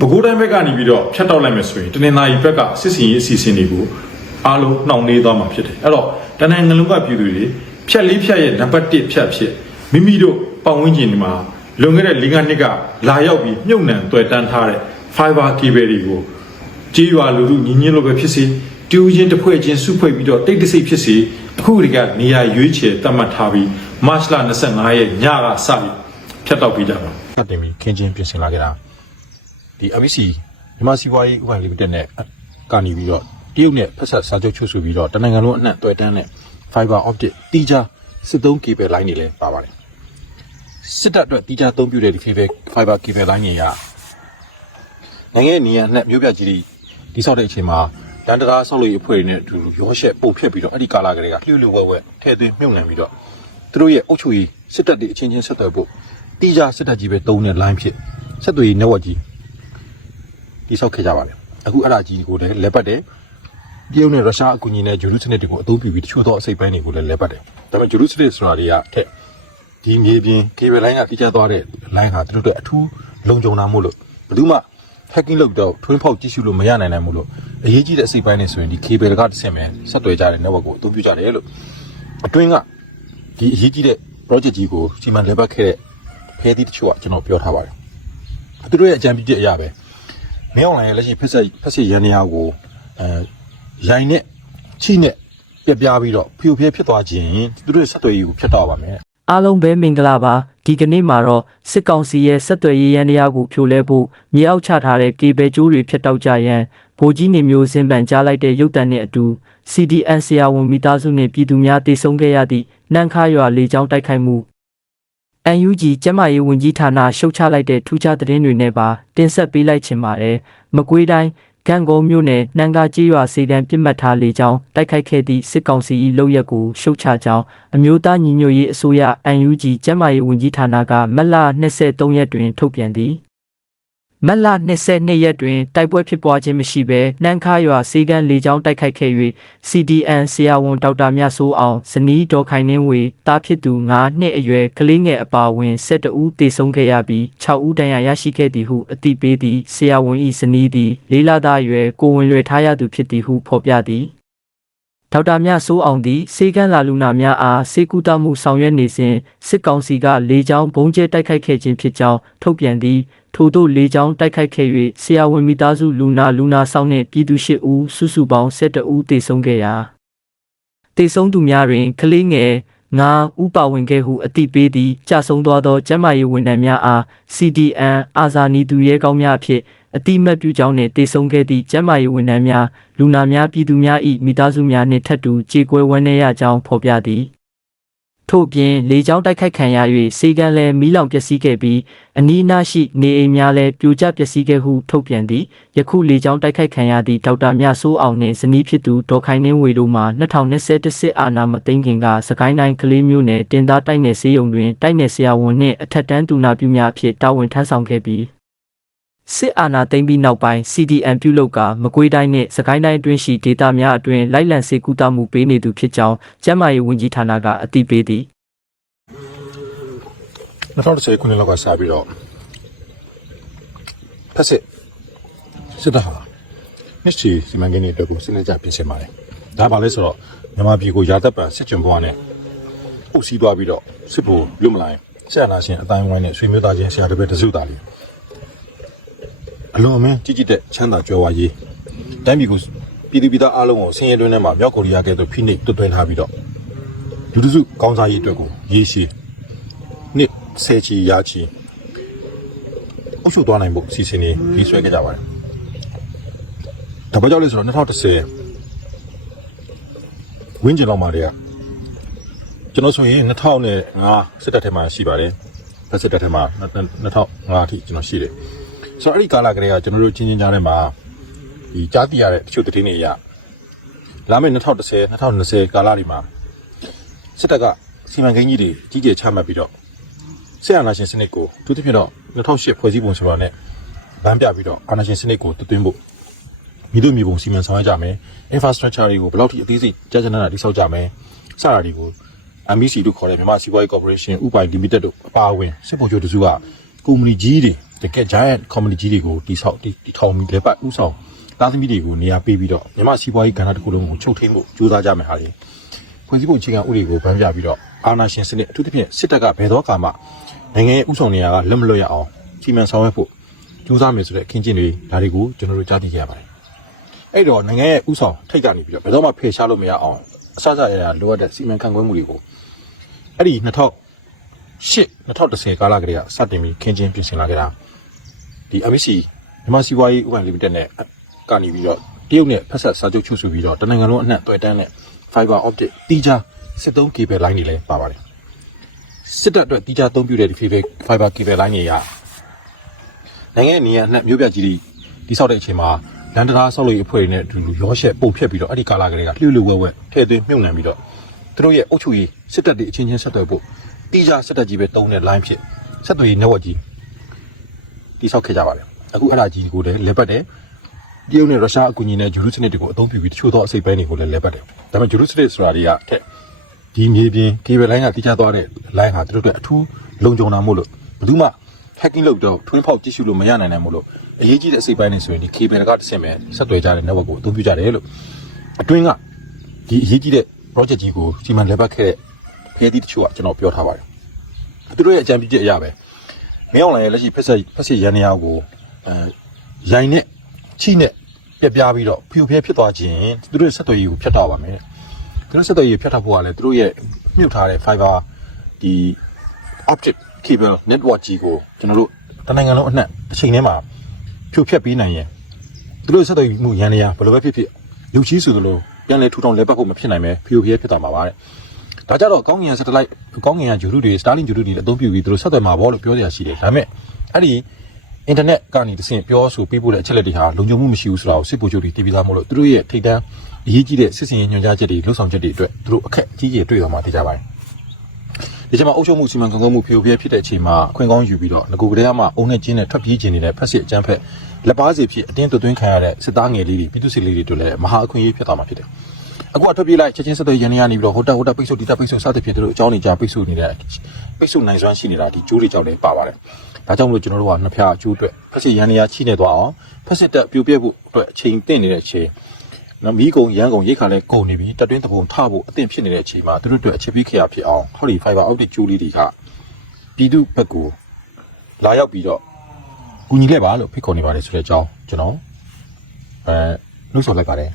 ပဲခူးတိုင်းဘက်ကနေပြီးတော့ဖြတ်တောက်လိုက်မယ်ဆိုရင်တနင်္သာရီဘက်ကစစ်စင်ရေးအစီအစဉ်တွေကိုအားလုံးနှောင့်နှေးသွားမှာဖြစ်တယ်အဲ့တော့တနင်္ဂနွေလုံးကပြည်သူတွေဖြတ်လေးဖြတ်ရဲ့နံပါတ်1ဖြတ်ဖြစ်မိမိတို့ပတ်ဝန်းကျင်ဒီမှာလွန်ခဲ့တဲ့၄၅နှစ်ကလာရောက်ပြီးမြုပ်နှံတွေ့တန်းထားတဲ့ fiber cable တွေကိုကြေးရွာလူလူညီညွတ်လို့ပဲဖြစ်စေတူးချင်းတစ်ဖွဲ့ချင်းစုဖွဲ့ပြီးတော့တိတ်တဆိတ်ဖြစ်စေအခုဒီကနေရာရွေးချယ်တတ်မှတ်ထားပြီးမတ်လ25ရက်ညကစပြီးဖြတ်တောက်ပြီးကြပါစတင်ပြီးခင်းချင်းပြင်ဆင်လာခဲ့တာ ဒီ ABC မြန်မာစီးပွားရေးဥပဒေလီမိတက်နဲ့ကနေပြီးတော့တရုတ်နဲ့ဖက်ဆက်စာချုပ်ချုပ်ဆိုပြီးတော့တနိုင်ငံလုံးအနှံ့တွေ့တန်းတဲ့ fiber optic တီးခြားစစ်သုံး cable line တွေလည်းပါပါတယ်စစ်တပ်အတွက်တီးခြားအသုံးပြုတဲ့ဒီ cable fiber cable line တွေကနိုင်ငံရဲ့နေရာနဲ့မြို့ပြကြီးတွေတိဆောက်တဲ့အချိန်မှာလန်တရာဆောက်လို့ရအဖွဲ့တွေနဲ့အတူရောရှက်ပုတ်ဖြတ်ပြီးတော့အဲ့ဒီကာလာကလေးကလှူလှူဝဲဝဲထဲသွင်းမြုပ်နှံပြီးတော့သူတို့ရဲ့အုပ်ချုပ်ရေးစစ်တပ်တွေအချင်းချင်းဆက်သွယ်ဖို့တီးခြားစစ်တပ်ကြီးပဲတုံးတဲ့ line ဖြစ်ဆက်သွယ်ရေး network ကြီး တိဆောက်ခဲ့ကြပါတယ်အခုအဲ့ဒါကြီးကိုလည်းလက်ပတ်တယ်တရုတ်နဲ့ရုရှားအကူအညီနဲ့ဂျူရုစနစ်တွေကိုအသုံးပြုပြီးတချို့သောအစိတ်ပိုင်းတွေကိုလည်းလက်ပတ်တယ်ဒါပေမဲ့ဂျူရုစနစ်ဆိုတာတွေကထက်ဒီမြေပြင် cable line ကတိကျသွားတဲ့ line ဟာသူတို့အတွက်အထူးလုံခြုံတာမို့လို့ဘယ်သူမှ hacking လုပ်တော့ twin ဖောက်ကြည့်ရှုလို့မရနိုင်နိုင်မို့လို့အရေးကြီးတဲ့အစိတ်ပိုင်းတွေဆိုရင်ဒီ cable ကတစ်ဆင့်ပဲဆက်သွယ်ကြတဲ့ network ကိုအသုံးပြုကြတယ်လို့အတွင်းကဒီအရေးကြီးတဲ့ project ကြီးကိုစီမံလည်ပတ်ခဲ့တဲ့ဖဲသီးတချို့ကကျွန်တော်ပြောထားပါတယ်သူတို့ရဲ့အကြံပြုချက်အရပဲ မင်းအောင်လိုင်းရဲ့လက်ရှိဖက်ဆက်ဖက်ဆက်ရန်နေရာကိုအဲရိုင်နဲ့ချိနဲ့ပြပြပြီးတော့ဖျို့ဖျဲဖြစ်သွားခြင်းသူတို့ရဲ့ဆက်သွယ်ရေးကိုဖျက်တော့ပါမယ်အားလုံးပဲမင်္ဂလာပါဒီကနေ့မှာတော့စစ်ကောင်စီရဲ့ဆက်သွယ်ရေးရန်တရားကိုဖြိုလဲဖို့မြေအောက်ချထားတဲ့ကေဘယ်ကျိုးတွေဖျက်တောက်ကြရန်ဗိုလ်ကြီးနေမျိုးစင်ပန်ကြားလိုက်တဲ့ရုပ်တံနဲ့အတူ CDN ဆရာဝန်မိသားစုနဲ့ပြည်သူများတည်ဆုံခဲ့ရသည့်နှမ်းခါရွာလေကြောင်းတိုက်ခိုက်မှု UNG ကျန်းမာရေးဝန်ကြီးဌာနရှုတ်ချလိုက်တဲ့ထူးခြားသတင်းတွေနဲ့ပါတင်ဆက်ပေးလိုက်ချင်ပါတယ်မကွေးတိုင်းကံကုန်းမြို့နယ်နှံကာကြီးရွာစေတံပြစ်မှတ်ထားလေကြောင်းတိုက်ခိုက်ခဲ့သည့်စစ်ကောင်စီ၏လုပ်ရက်ကိုရှုတ်ချကြောင်းအမျိုးသားညီညွတ်ရေးအစိုးရ UNG ကျန်းမာရေးဝန်ကြီးဌာနကမတ်လ23ရက်တွင်ထုတ်ပြန်သည် မတ်လ22ရက်တွင်တိုက်ပွဲဖြစ်ပွားခြင်းမရှိဘဲနှမ်းခါရွာစေကန်းလေကြောင်းတိုက်ခိုက်ခဲ့၍ CDN ဆရာဝန်ဒေါက်တာမြတ်စိုးအောင်ဇနီးဒေါ်ခိုင်နှင်းဝေတားဖြစ်သူ9နှစ်အရွယ်ကလေးငယ်အပါအဝင်12ဦးသေဆုံးခဲ့ရပြီး6ဦးဒဏ်ရာရရှိခဲ့သည်ဟုအသိပေးသည်ဆရာဝန်၏ဇနီးသည်လေးလသားအရွယ်ကိုဝင်လွယ်ထားရသူဖြစ်သည်ဟုဖော်ပြသည်ဒေါက်တာမြဆိုးအောင်သည်စေကန်းလာလူနာများအားစေကူတာမှုဆောင်ရွက်နေစဉ်စစ်ကောင်စီကလေကြောင်းဘုံကျဲတိုက်ခိုက်ခဲ့ခြင်းဖြစ်ကြောင်းထုတ်ပြန်သည် ထို့သို့လေကြောင်းတိုက်ခိုက်ခဲ့၍ဆရာဝန်မိသားစုလူနာလူနာဆောင်နှင့်ပြည်သူ၈ဦးစုစုပေါင်း၁၁ဦးသေဆုံးခဲ့ရာသေဆုံးသူများတွင်ကလေးငယ်ငါဥပါဝင်ခဲ့ဟုအတိပေးသည်ကြာဆုံးသွားသောကျန်းမာရေးဝန်ထမ်းများအား CDN အာဇာနည်သူရဲကောင်းများအဖြစ်အတိမတ်ပြုကြောင်းနှင့်တေဆုံးခဲ့သည့်ကျန်းမာရေးဝန်ထမ်းများလူနာများပြည်သူများ၏မိသားစုများနှင့်ထပ်တူကြေကွဲဝန်းနေရကြောင်းဖော်ပြသည် ထို့ပြင်လေကြောင်းတိုက်ခိုက်ခံရ၍စေကန်းလည်းမီးလောင်ပျက်စီးခဲ့ပြီးအနီးအနားရှိနေအိမ်များလည်းပြိုကျပျက်စီးခဲ့ဟုထုတ်ပြန်သည်ယခုလေကြောင်းတိုက်ခိုက်ခံရသည့်ဒေါက်တာမြဆိုးအောင်နှင့်ဇနီးဖြစ်သူဒေါ်ခိုင်နှင်းဝေတို့မှ2021စစ်အာဏာမသိမ်းခင်ကစကိုင်းတိုင်းကလေးမျိုးနယ်တင်သားတိုက်နယ်စေယုံတွင်တိုက်နယ်ဆရာဝန်နှင့်အထက်တန်းတူနာပြုများအဖြစ်တာဝန်ထမ်းဆောင်ခဲ့ပြီး စစ်အာဏာသိမ်းပြီးနောက်ပိုင်း CDN ပြုလုပ်ကမကွေးတိုင်းနဲ့စကိုင်းတိုင်းအတွင်းရှိဒေသများအတွင်းလိုက်လံစေကူတာမှုပေးနေသူဖြစ်ကြောင်းကျန်းမာရေးဝန်ကြီးဌာနကအသိပေးသည်2010ခုနှစ်လောက်ကစပြီးတော့ဖက်စစ်စစ်တပ်ဟာနှစ်ချီစီမံကိန်းတွေအတွက်ကိုစဉ်းစားကြပြင်ဆင်ပါတယ်။ဒါပါလဲဆိုတော့မြန်မာပြည်ကိုရာသက်ပံစစ်ကြုံဘွားနဲ့အုပ်စီးသွားပြီးတော့စစ်ဘူလွတ်မလာရင်ဆရာနာရှင်အတိုင်းဝိုင်းနဲ့ဆွေမျိုးသားချင်းဆရာတပည့်တစုသားလေး အလုံးအမင်းကြည်ကြည်တဲ့ချမ်းသာကြွယ်ဝရေးတိုင်းပြည်ကိုပြည်သူပြည်သားအားလုံးကိုဆင်းရဲတွင်းထဲမှာမြောက်ကိုရီးယားကဲ့သို့ဖိနှိပ်တွတ်သွင်းထားပြီးတော့လူတစုကောင်းစားရေးအတွက်ကိုရေးရှိနှစ်ဆယ်ချီရာချီအုပ်ချုပ်သွားနိုင်ဖို့စီစဉ်နေကြီးဆွဲခဲ့ကြပါတယ်။ဒါဘာကြောင့်လဲဆိုတော့2010ဝင်းကျင်လောက်မှာတည်းကကျွန်တော်ဆိုရင်2005စစ်တပ်ထဲမှာရှိပါတယ်။ဖက်စစ်တပ်ထဲမှာ2005အထိကျွန်တော်ရှိတယ်။ ဆိုတော့အဲ့ဒီကာလကလေးကကျွန်တော်တို့ချင်းချင်းကြားထဲမှာဒီကြားသိရတဲ့တချို့သတင်းတွေအရလာမယ့်2010 2020ကာလတွေမှာစစ်တပ်ကစီမံကိန်းကြီးတွေကြီးကျယ်ချမှတ်ပြီးတော့ဆရာနာရှင်စနစ်ကိုသူတစ်ဖြစ်တော့2008ဖွဲ့စည်းပုံဆိုတာနဲ့ဗန်းပြပြီးတော့အာနာရှင်စနစ်ကိုတွသွင်းဖို့မိတို့မြေပုံစီမံဆောင်ရွက်ကြမယ် infrastructure တွေကိုဘယ်လောက်ထိအသေးစိတ်ကြာကြာနာနာတိစောက်ကြမယ်စတာတွေကို MBC တို့ခေါ်တဲ့မြန်မာစီးပွားရေး corporation ဥပိုင် limited တို့အပါအဝင်စစ်ဗိုလ်ချုပ်တစုကကုမ္ပဏီကြီးတွေ တတကယ် giant community ကြီးတွေကိုတိဆောက်တိထောင်ပြီးလက်ပတ်ဥဆောင်သားသမီးတွေကိုနေရာပေးပြီးတော့မြန်မာစီးပွားရေးကဏ္ဍတစ်ခုလုံးကိုချုပ်ထိန်ဖို့ကြိုးစားကြမယ်ဟာလေဖွဲ့စည်းပုံအခြေခံဥပဒေကိုဗန်းပြပြီးတော့အာဏာရှင်စနစ်အထူးသဖြင့်စစ်တပ်ကဘယ်တော့မှနိုင်ငံရဲ့ဥဆောင်နေရာကလက်မလွတ်ရအောင်စီမံဆောင်ရွက်ဖို့ကြိုးစားမယ်ဆိုတဲ့အခင်းကျင်းတွေဒါတွေကိုကျွန်တော်တို့ကြားသိခဲ့ရပါတယ်အဲ့တော့နိုင်ငံရဲ့ဥဆောင်ထိတ်ကနေပြီးတော့ဘယ်တော့မှဖယ်ရှားလို့မရအောင်အစစအရာလိုအပ်တဲ့စီမံခန့်ခွဲမှုတွေကိုအဲ့ဒီ2000ရှစ်2010ကာလကလေးကစတင်ပြီးခင်းချင်းပြင်ဆင်လာခဲ့တာဒီ MSC မြန်မာစီးပွားရေးဥပဒေ limited နဲ့ကနေပြီးတော့တရုတ်နဲ့ဖက်ဆက်စာချုပ်ချုပ်ဆိုပြီးတော့တနိုင်ငံလုံးအနှံ့တွေ့တန်းတဲ့ fiber optic တီးခြားစစ်သုံး cable line တွေလည်းပါပါတယ်စစ်တပ်အတွက်တီးခြားအသုံးပြုတဲ့ဒီ fiber fiber cable line တွေကနိုင်ငံရဲ့နေရာအနှံ့မြို့ပြကြီးတွေတိဆောက်တဲ့အချိန်မှာလန်တရာဆောက်လို့ရအဖွဲ့တွေနဲ့အတူတူရောရှက်ပုံဖြတ်ပြီးတော့အဲ့ဒီကာလကလေးကလှူလှူဝဲဝဲထည့်သွင်းမြုပ်နှံပြီးတော့သူတို့ရဲ့အုပ်ချုပ်ရေးစစ်တပ်တွေအချင်းချင်းဆက်သွယ်ဖို့တီးခြားစက်တက်ကြီးပဲတုံးတဲ့ line ဖြစ်ဆက်သွယ်ရေး network ကြီး တိဆောက်ခဲ့ကြပါတယ်အခုအဲ့ဒါကြီးကိုလည်းလဲပတ်တယ်တရုတ်နဲ့ရုရှားအကူအညီနဲ့ဂျူရုစနစ်တွေကိုအသုံးပြုပြီးတချို့သောအစိပ်ပိုင်းတွေကိုလည်းလဲပတ်တယ်ဒါပေမဲ့ဂျူရုစနစ်ဆိုတာတွေကထက်ဒီမြေပြင် cable line ကတိကျသွားတဲ့ line ဟာသူတို့အတွက်အထူးလုံခြုံတာမို့လို့ဘယ်သူမှ hacking လုပ်တော့ထွင်းဖောက်ကြည့်ရှုလို့မရနိုင်နိုင်မို့လို့အရေးကြီးတဲ့အစိပ်ပိုင်းတွေဆိုရင်ဒီ cable ကတစ်ဆင့်ပဲဆက်သွယ်ကြတဲ့ network ကိုအသုံးပြုကြတယ်လို့အတွင်းကဒီအရေးကြီးတဲ့ project ကြီးကိုစီမံလဲပတ်ခဲ့တဲ့ဖဲသီးတချို့ကကျွန်တော်ပြောထားပါတယ်သူတို့ရဲ့အကြံပြုချက်အရပဲ မင်းအောင်လိုင်ရဲ့လက်ရှိဖက်ဆက်ဖက်စစ်ရန်နေရာကိုအဲရိုင်နဲ့ချိနဲ့ပြက်ပြားပြီးတော့ဖြူဖျဲဖြစ်သွားခြင်းသူတို့ရဲ့ဆက်သွယ်ရေးကိုဖြတ်တောက်ပါမယ်သူတို့ဆက်သွယ်ရေးဖြတ်တောက်ဖို့ကလည်းသူတို့ရဲ့မြုပ်ထားတဲ့ fiber ဒီ optic cable network ကြီးကိုကျွန်တော်တို့တနိုင်ငံလုံးအနှံ့တစ်ချိန်တည်းမှာဖြိုဖျက်ပေးနိုင်ရင်သူတို့ဆက်သွယ်မှုရန်နေရာဘယ်လိုပဲဖြစ်ဖြစ်လူကြီးဆိုသလိုပြန်လဲထူထောင်လဲပတ်ဖို့မဖြစ်နိုင်ပဲဖြိုဖျဲဖြစ်သွားမှာပါတဲ့ ဒါကြတော့ကောင်းကင်က satellite ကောင်းကင်ကဂျူရုတွေ Starlink ဂျူရုတွေအသုံးပြုပြီးသူတို့ဆက်သွယ်မှာဘောလို့ပြောကြရရှိတယ်ဒါပေမဲ့အဲ့ဒီ internet ကနေတစ်ဆင့်ပြောဆိုပေးဖို့တဲ့အချက်လက်တွေဟာလုံခြုံမှုမရှိဘူးဆိုတာကိုစစ်ဗိုလ်ချုပ်တွေသိပြီးသားမို့လို့သူတို့ရဲ့ထိတ်တန်းအရေးကြီးတဲ့စစ်စင်ရေးညွှန်ကြားချက်တွေလှုပ်ဆောင်ချက်တွေအတွက်သူတို့အခက်အကြီးကြီးတွေ့ရမှာသိကြပါတယ်ဒီချိန်မှာအုပ်ချုပ်မှုစီမံခန့်ခွဲမှုဖြိုဖျက်ဖြစ်တဲ့အချိန်မှာအခွင့်ကောင်းယူပြီးတော့ငကိုကလေးကမှအုံနဲ့ကျင်းနဲ့ထွက်ပြေးခြင်းနေတဲ့ဖက်စစ်အကြမ်းဖက်လက်ပါစီဖြစ်အတင်းသွင်းခံရတဲ့စစ်သားငယ်လေးတွေပြည်သူစစ်လေးတွေတို့လည်းမဟာအခွင့်အရေးဖြစ်သွားမှာဖြစ်တယ် အခုကထွက်ပြေးလိုက်ချက်ချင်းဆက်သွယ်ရန်နေရနေပြီးတော့ဟိုတက်ဟိုတက်ပိတ်ဆို့ဒီတက်ပိတ်ဆို့စသဖြင့်တို့အကြောင်းနေကြပိတ်ဆို့နေတဲ့ပိတ်ဆို့နိုင်စွမ်းရှိနေတာဒီကျိုးတွေကြောင့်လည်းပါပါတယ်။ဒါကြောင့်မလို့ကျွန်တော်တို့ကနှစ်ဖျားအကျိုးအတွက်ဖက်စစ်ရန်နေရချိနေသွားအောင်ဖက်စစ်တက်ပြိုပြက်ဖို့အတွက်အချိန်တင့်နေတဲ့အချိန်နော်မီးကုံရန်ကုံရိတ်ခါလဲကုန်နေပြီတက်တွင်းတပုံထဖို့အသင့်ဖြစ်နေတဲ့အချိန်မှာတို့တို့အတွက်အခြေပေးခရဖြစ်အောင်ဟောဒီ fiber optic ကျိုးလေးတွေကပြည်သူဘက်ကိုလာရောက်ပြီးတော့ကူညီခဲ့ပါလို့ဖိတ်ခေါ်နေပါတယ်ဆိုတဲ့အကြောင်းကျွန်တော်အဲနှုတ်ဆက်လိုက်ပါတယ်